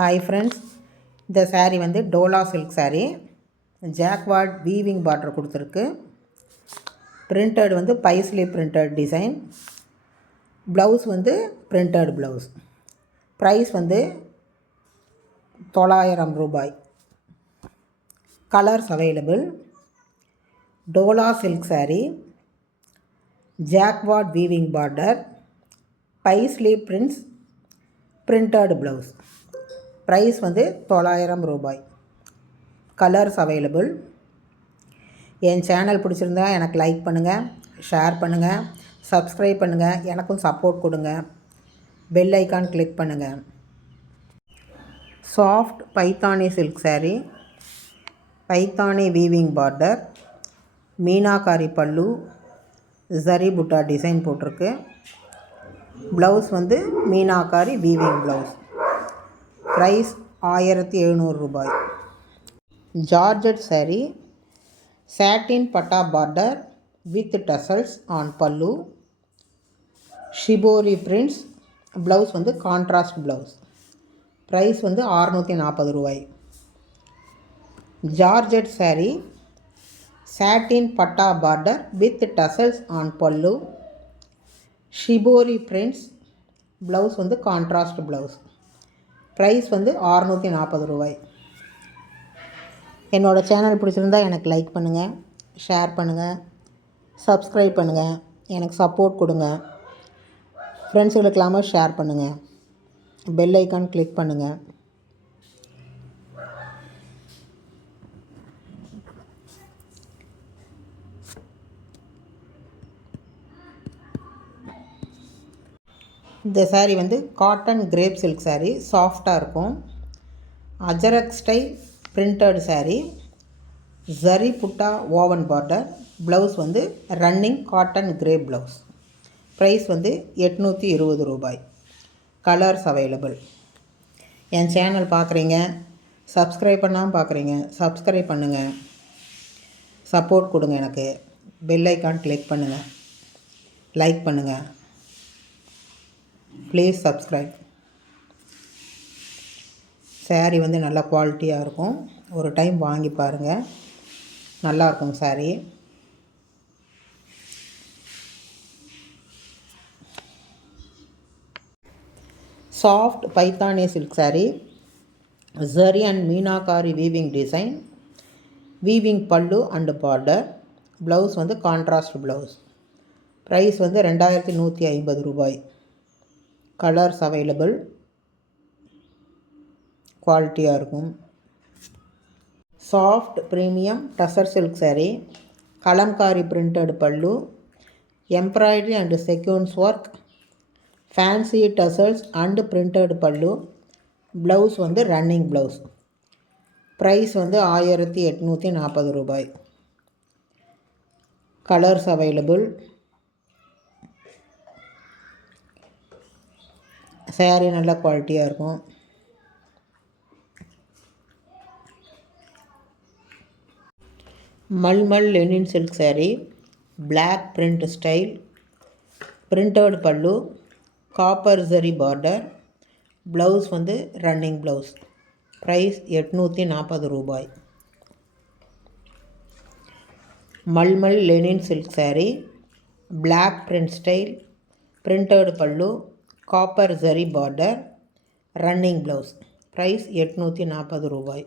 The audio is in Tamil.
ஹாய் ஃப்ரெண்ட்ஸ், இந்த சாரீ வந்து Dola silk sari. Jacquard weaving border கொடுத்துருக்கு. பிரிண்டட் வந்து பைஸ்லி பிரிண்டட் டிசைன். ப்ளவுஸ் வந்து பிரிண்டட் ப்ளவுஸ். ப்ரைஸ் வந்து 900 ரூபாய். Colours available. Dola silk sari, jacquard weaving border, paisley prints, printed blouse. Price வந்து 900 ரூபாய். Colours available. என் சேனல் பிடிச்சிருந்தா எனக்கு லைக் பண்ணுங்கள், ஷேர் பண்ணுங்கள், சப்ஸ்கிரைப் பண்ணுங்கள், எனக்கும் சப்போர்ட் கொடுங்க. பெல் ஐக்கான் கிளிக் பண்ணுங்கள். Soft Paithani silk sari, Paithani weaving border, meenakari பல்லு, ஜரி புட்டா டிசைன் போட்டிருக்கு. ப்ளவுஸ் வந்து மீனாகாரி வீவிங் ப்ளவுஸ். ப்ரைஸ் 1700 ரூபாய். Georgette sari, satin patta border with tassels on பல்லு, ஷிபோரி பிரிண்ட்ஸ். ப்ளவுஸ் வந்து கான்ட்ராஸ்ட் ப்ளவுஸ். ப்ரைஸ் வந்து 640 ரூபாய். Georgette sari, satin patta border with tassels on பல்லு, ஷிபோரி பிரிண்ட்ஸ். ப்ளவுஸ் வந்து கான்ட்ராஸ்ட் ப்ளவுஸ். ப்ரைஸ் வந்து 640 ரூபாய். என்னோடய சேனல் பிடிச்சிருந்தா எனக்கு லைக் பண்ணுங்கள், ஷேர் பண்ணுங்கள், சப்ஸ்கிரைப் பண்ணுங்கள், எனக்கு சப்போர்ட் கொடுங்க. ஃப்ரெண்ட்ஸுகளுக்கெல்லாமல் ஷேர் பண்ணுங்கள். பெல் ஐக்கான் கிளிக் பண்ணுங்கள். இந்த சாரீ வந்து காட்டன் கிரேப் சில்க் சாரீ. சாஃப்டாக இருக்கும். Ajrak style printed sari, zari buta woven border. Blouse வந்து running cotton crepe blouse. Price வந்து 820 ரூபாய். Colours available. என் சேனல் பார்க்குறீங்க, சப்ஸ்கிரைப் பண்ணாமல் பார்க்குறீங்க, சப்ஸ்கிரைப் பண்ணுங்கள், சப்போர்ட் கொடுங்க. எனக்கு பெல் ஐக்கான் கிளிக் பண்ணுங்கள், லைக் பண்ணுங்கள், ப்ளீஸ் சப்ஸ்கிரைப். சாரீ வந்து நல்ல குவாலிட்டியாக இருக்கும். ஒரு டைம் வாங்கி பாருங்கள், நல்லாயிருக்கும் sari. Soft Paithani silk sari, zari and Meenakari weaving design, weaving pallu and border. Blouse வந்து கான்ட்ராஸ்ட் ப்ளவுஸ். ப்ரைஸ் வந்து 2150 ரூபாய். Colours available. குவாலிட்டியாக இருக்கும். Soft premium tussar silk sari, Kalamkari printed pallu, embroidery and sequins work, fancy tassels and printed pallu. Blouse வந்து ரன்னிங் ப்ளவுஸ். ப்ரைஸ் வந்து 1840 ரூபாய். Colours available. சாரீ நல்ல குவாலிட்டியாக இருக்கும். Mulmul linen silk sari, block print style, printed pallu, copper zari border. Blouse வந்து ரன்னிங் ப்ளவுஸ். ப்ரைஸ் 840 ரூபாய். Mulmul linen silk sari, block print style, printed pallu, copper zari border, running blouse. Price 840 ரூபாய்.